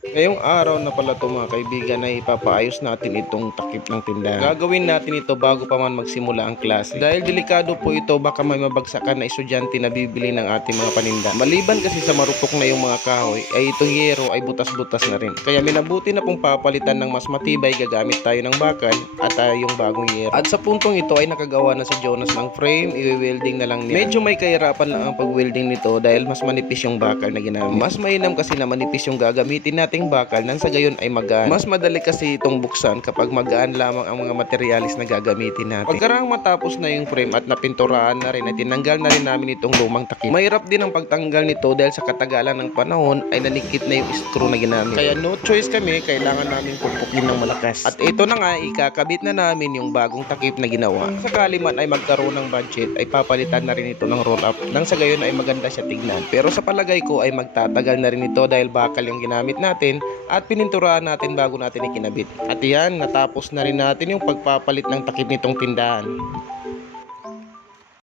Ngayong araw na pala ito mga kaibigan ay ipapaayos natin itong takip ng tindahan. Gagawin natin ito bago pa man magsimula ang klase. Dahil delikado po ito, baka may mabagsakan na estudyante na bibili ng ating mga paninda. Maliban kasi sa marupok na yung mga kahoy, ay itong yero ay butas-butas na rin. Kaya minabuti na pong papalitan ng mas matibay, gagamit tayo ng bakal at yung bagong yero. At sa puntong ito ay nakagawa na si Jonas ng frame, i-welding na lang niya. Medyo may kahirapan lang ang pag-welding nito dahil mas manipis yung bakal na ginamit. Mas mainam kasi na manipis yung gagamitin nating bakal nang sa gayon ay magaan. Mas madali kasi itong buksan kapag magaan lamang ang mga materialis na gagamitin natin. Pagkarang matapos na yung frame at napinturaan na rin ay tinanggal na rin namin itong lumang takip. Mahirap din ang pagtanggal nito dahil sa katagalan ng panahon ay nanikit na yung screw na ginamit. Kaya no choice kami, kailangan namin pumpukin ng malakas. At ito na nga, ikakabit na namin yung bagong takip na ginawa. Sakali man ay magkaroon ng budget ay papalitan na rin ito ng roll up nang sa gayon ay maganda siya tignan. Pero sa palagay ko ay magtatagal na rin ito dahil bakal yung ginamit natin at pininturahan natin bago natin ikinabit. At yan, natapos na rin natin yung pagpapalit ng takip nitong tindahan.